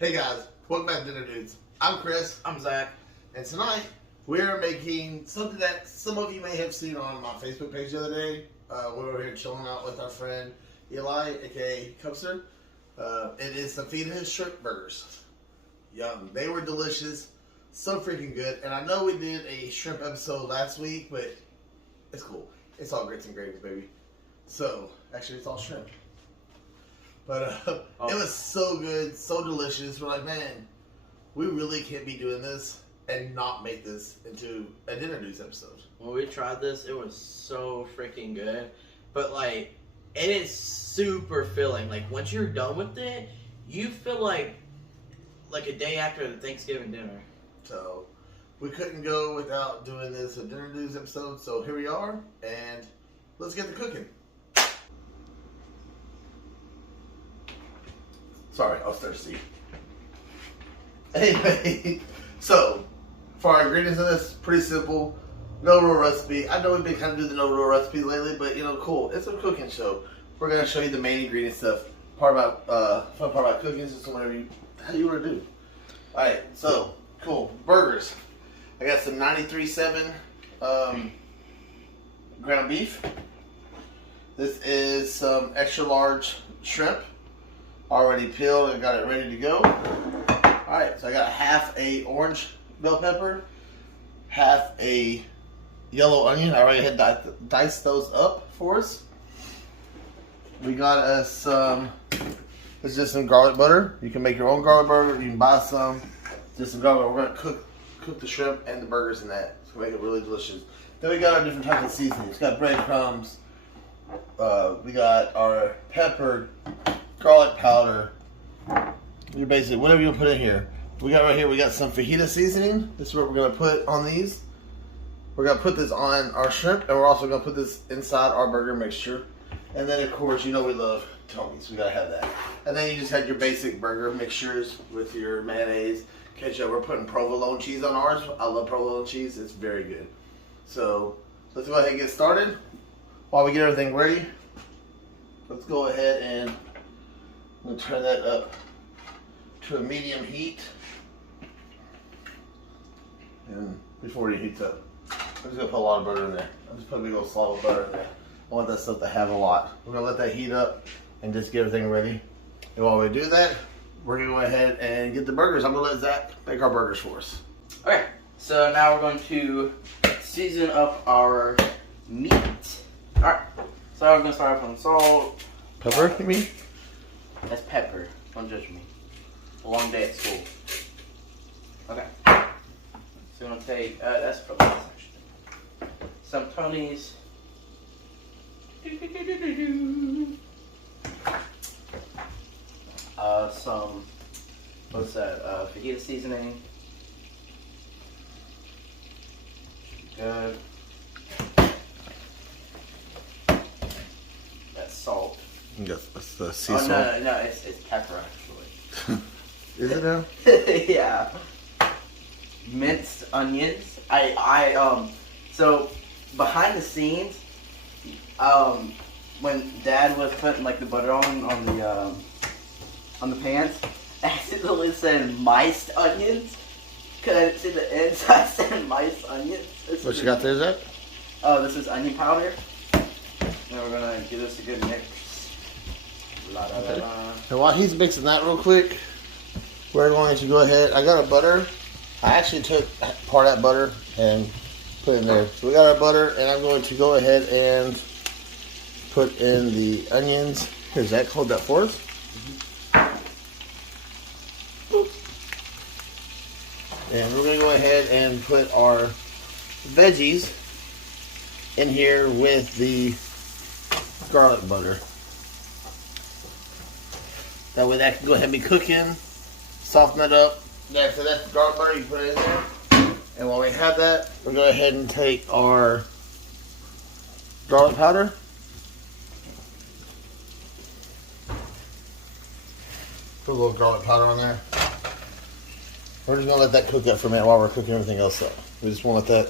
Hey guys, welcome back to Dinner Dudes. I'm Chris, I'm Zach. and tonight we're making something that some of you may have seen on my Facebook page the other day. We were here chilling out with our friend Eli, aka Cubster. It is some Fajita shrimp burgers. Yum. They were delicious, so freaking good. And I know we did a shrimp episode last week, but it's cool. It's all grits and gravy, baby. So, actually, it's all shrimp. But it was so good, so delicious. We're like, man, we really can't be doing this and not make this into a Dinner News episode. When we tried this, it was so freaking good. But like, it is super filling. Like once you're done with it, you feel like a day after the Thanksgiving dinner. So we couldn't go without doing this a Dinner News episode. So here we are, and let's get to cooking. Sorry, I was thirsty. Anyway, so for our ingredients of this, pretty simple. No real recipe. I know we've been kind of doing the no real recipes lately, but you know, cool. It's a cooking show. We're gonna show you the main ingredient stuff. Fun part about cooking is just whatever how you want to do. All right, so cool. Burgers. I got some 93.7 ground beef. This is some extra large shrimp. Already peeled and got it ready to go. Alright, so I got half a orange bell pepper, half a yellow onion. I already had diced those up for us. We got us some, it's just some garlic butter. You can make your own garlic butter, you can buy some. Just some garlic. We're going to cook the shrimp and the burgers in that. It's going to make it really delicious. Then we got our different types of seasonings. We got breadcrumbs. We got our pepper, garlic powder. You're basically whatever you put in here. We got right here. We got some fajita seasoning. This is what we're gonna put on these. We're gonna put this on our shrimp, and we're also gonna put this inside our burger mixture. And then of course, you know we love Tony's. We gotta have that. And then you just had your basic burger mixtures with your mayonnaise, ketchup. We're putting provolone cheese on ours. I love provolone cheese. It's very good. So let's go ahead and get started. While we get everything ready, let's go ahead and I'm gonna turn that up to a medium heat. And before it heats up, I'm just gonna put a lot of butter in there. I'm just putting a big old slob of butter in there. I want that stuff to have a lot. We're gonna let that heat up and just get everything ready. And while we do that, we're gonna go ahead and get the burgers. I'm gonna let Zach make our burgers for us. Okay, so now we're going to season up our meat. Alright, so I'm gonna start off on salt. Pepper, you mean? That's pepper. Don't judge me. A long day at school. Okay. So I'm gonna take that's probably this actually. Some Tony's. Some what's that? Fajita seasoning. Good. That's salt. Yes, that's the sea Oh salt. no, it's pepper actually. Is it now? Yeah. Minced onions. So behind the scenes, when Dad was putting like the butter on the pans, I accidentally said miced onions. Cause I didn't see the end, so I said miced onions. What you got there, Zach? Oh, this is onion powder. And we're gonna give this a good mix. La, da, da, da. And while he's mixing that real quick, we're going to go ahead. I got our butter. I actually took part of that butter and put it in there. So we got our butter, and I'm going to go ahead and put in the onions. Here, Zach, hold that for us. And we're going to go ahead and put our veggies in here with the garlic butter. That way that can go ahead and be cooking, soften that up. Yeah, so that's the garlic butter, you put it in there. And while we have that, we'll go ahead and take our garlic powder. Put a little garlic powder on there. We're just gonna let that cook up for a minute while we're cooking everything else up. We just want to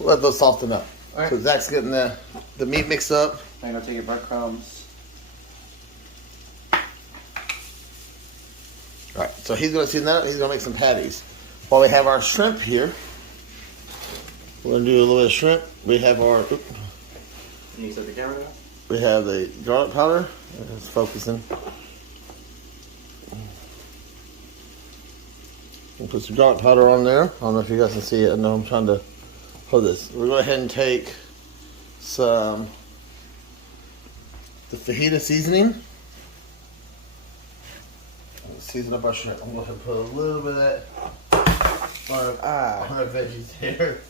let those soften up. All right. So Zach's getting the meat mixed up. I'm gonna take your breadcrumbs. All right, so he's going to season that up. He's going to make some patties. While we have our shrimp here, we're going to do a little bit of shrimp. We have our... Can you set the camera down? We have the garlic powder. It's focusing. We'll put some garlic powder on there. I don't know if you guys can see it. I know I'm trying to hold this. We'll go ahead and take some the fajita seasoning. Season up our shrimp. I'm going to put a little bit of that on our veggies here.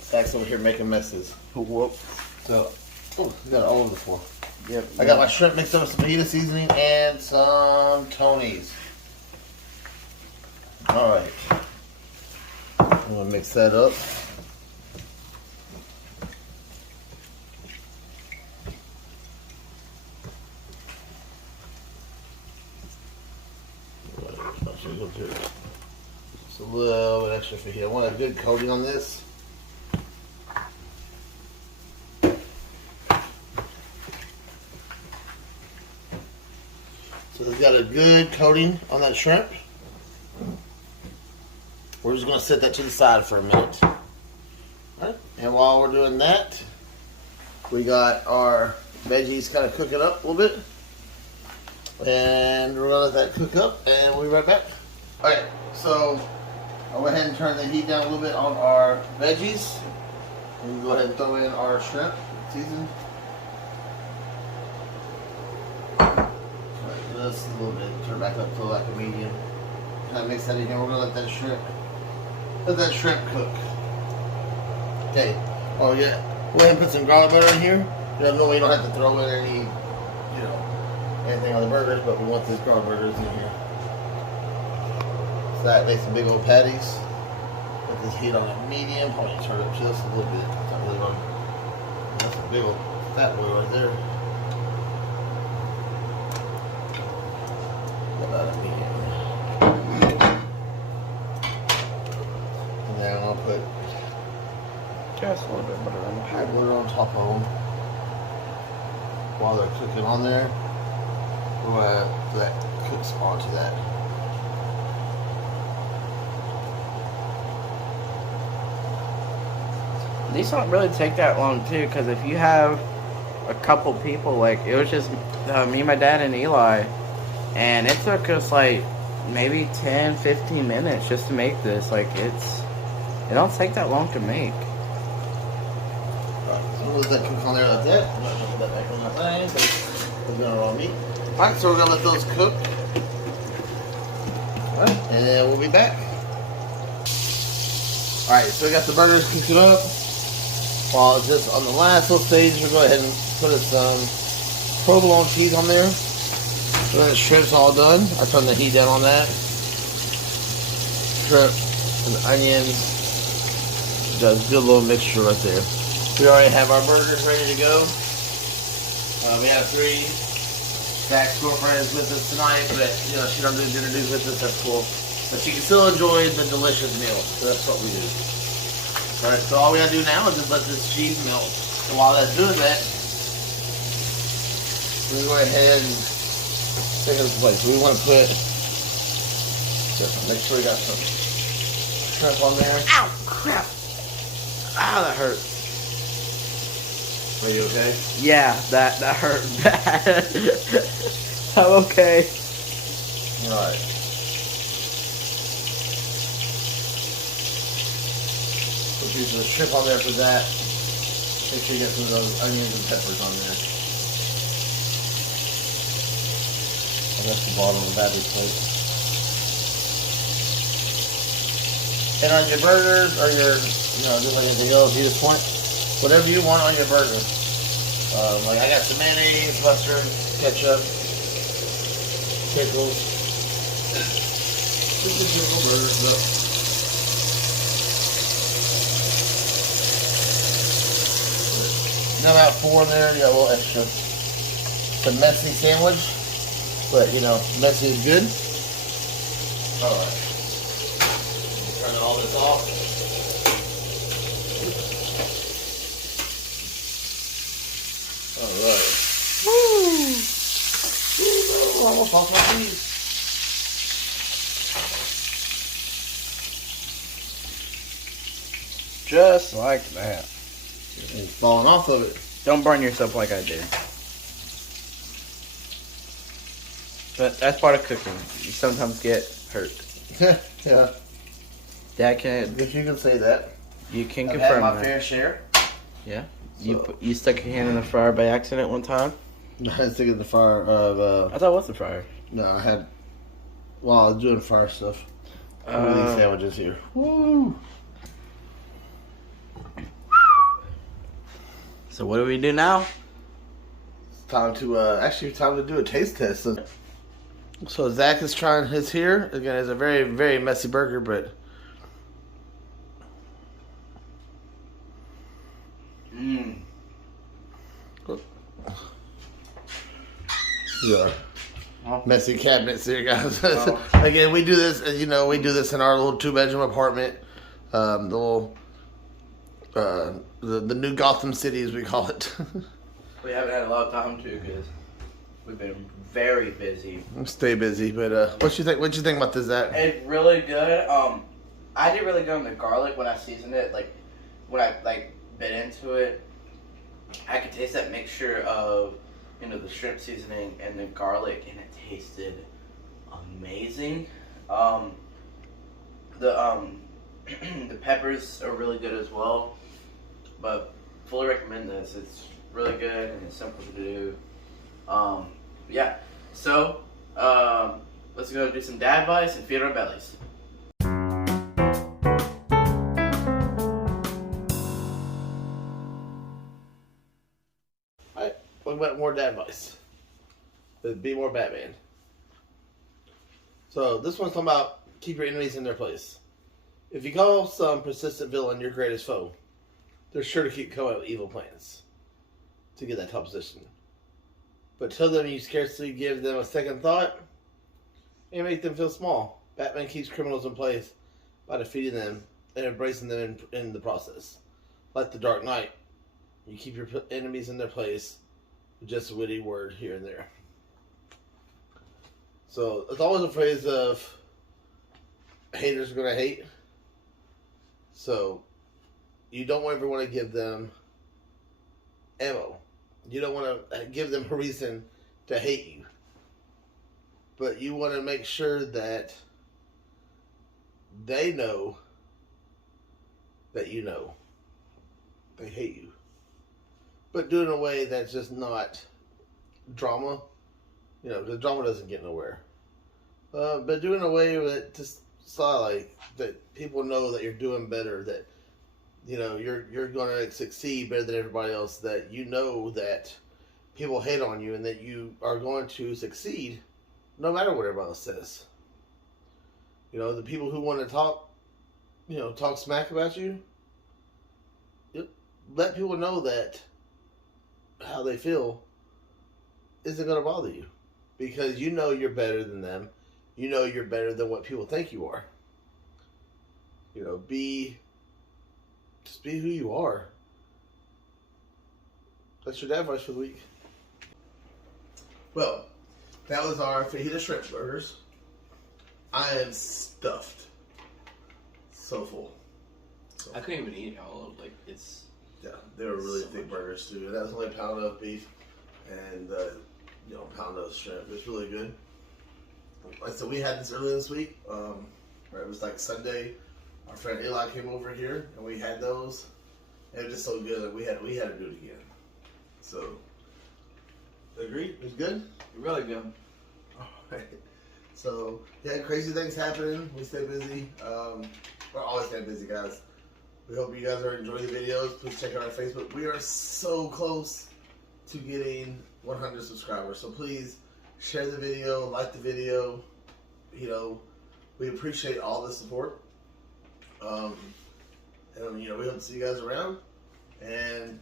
Zach's over here making messes. Whoop. So, we got it all over the floor. Yep. I got my shrimp mixed up with some fajita seasoning and some Tony's. Alright. I'm going to mix that up. Just a little bit extra for here. I want a good coating on this. So it's got a good coating on that shrimp. We're just going to set that to the side for a minute. All right. And while we're doing that, we got our veggies kind of cooking up a little bit. And we're going to let that cook up and we'll be right back. Alright, so I'll go ahead and turn the heat down a little bit on our veggies. And we'll go ahead and throw in our shrimp seasoned. Just a little bit, turn back up to like a medium. Kind of mix that in here. We're gonna let that shrimp cook. Okay. Oh yeah. Go ahead and put some garlic butter in here. No, you don't have to throw in any, anything on the burgers, but we want these garlic butters in here. So that makes some big old patties. Put this heat on a medium. Hold on, turn it up just a little bit. Not really on. That's a big old fat boy right there. About a medium. And then I'm gonna put Just a little bit butter on the hot butter on top of them while they're cooking on there. We're gonna put that cooks onto that. These don't really take that long too, because if you have a couple people, like it was just me, my dad, and Eli, and it took us like maybe 10-15 minutes just to make this. Like it don't take that long to make. Alright, so we'll let that cook on there like that. I'm gonna put that back on that thing, so we're gonna raw meat. Alright, so we're gonna let those cook. Alright, and then we'll be back. Alright, so we got the burgers cooking up. While it's just on the last little stage, we'll go ahead and put some provolone cheese on there. So when the shrimp's all done, I turn the heat down on that. Shrimp and the onions. Just good little mixture right there. We already have our burgers ready to go. We have 3 Zach's girlfriends with us tonight, but she don't do dinner duties with us. That's cool. But she can still enjoy the delicious meal. So that's what we do. Alright, so all we gotta do now is just let this cheese melt. And while that's doing that, we're gonna go ahead and take this place. We want to put, make sure we got some shrimp on there. Ow, crap! Ow, that hurt. Are you okay? Yeah, that hurt bad. I'm okay. Alright. Put some shrimp on there for that. Make sure you get some of those onions and peppers on there. And that's the bottom of the battery plate. And on your burgers, or just like anything else, you just want whatever you want on your burger. Like I got some mayonnaise, mustard, ketchup, pickles. Just a typical burger stuff. Now about 4 in there, you got a little extra. It's a messy sandwich, but messy is good. Alright. Turn all this off. Alright. Woo! Almost off my feet. Just like that. It's falling off of it. Don't burn yourself like I did. But that's part of cooking. You sometimes get hurt. Yeah. Dad can. If you can say that. You can I've confirm had my that. fair share. Yeah. So. You stuck your hand in the fryer by accident one time. I was thinking the fire of. I thought it was the fryer. No, I had. Well, I was doing fire stuff. These sandwiches here. Woo! So what do we do now? It's time to time to do a taste test. So Zach is trying his here. Again, it's a very, very messy burger, but yeah. Messy cabinets here, guys. Again, we do this. We do this in our little 2-bedroom apartment. The new Gotham City, as we call it. We haven't had a lot of time to because we've been very busy. Stay busy, but what you think? What you think about this, Zach? It's really good. I did really good on the garlic when I seasoned it. Like when I bit into it, I could taste that mixture of the shrimp seasoning and the garlic, and it tasted amazing. The peppers are really good as well, but fully recommend this. It's really good and it's simple to do. Yeah, so let's go do some dad advice and feed our bellies. Alright, what about more dad advice? Be more Batman. So this one's talking about keep your enemies in their place. If you call some persistent villain your greatest foe, they're sure to keep coming up with evil plans to get that top position. But tell them you scarcely give them a second thought and make them feel small. Batman keeps criminals in place by defeating them and embracing them in the process. Like the Dark Knight, you keep your enemies in their place with just a witty word here and there. So it's always a phrase of haters are going to hate. So you don't ever want to give them ammo. You don't want to give them a reason to hate you. But you want to make sure that they know that you know they hate you. But do it in a way that's just not drama. Because drama doesn't get nowhere. But do it in a way that just that people know that you're doing better, that you're going to succeed better than everybody else, that that people hate on you and that you are going to succeed no matter what everybody else says. The people who want to talk smack about you, let people know that how they feel isn't going to bother you because you're better than them. You're better than what people think you are. Just be who you are. That's your dad advice for the week. Well, that was our fajita shrimp burgers. I am stuffed. So full. I couldn't even eat it all. It's... Yeah, they were really so thick much. burgers too. That was only a pound of beef and a pound of shrimp. It's really good. Like I said, we had this earlier this week. It was like Sunday. Our friend Eli came over here and we had those. It was just so good that we had to do it again. So, agreed? It was good? Really good. Alright. So, yeah, crazy things happening. We stay busy. We're always staying busy, guys. We hope you guys are enjoying the videos. Please check out our Facebook. We are so close to getting 100 subscribers. So please share the video, like the video. We appreciate all the support. And we hope to see you guys around. And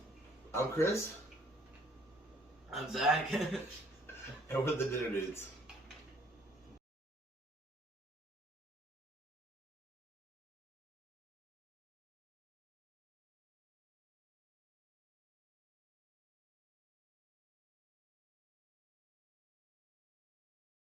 I'm Chris. I'm Zach. And we're the Dinner Dudes.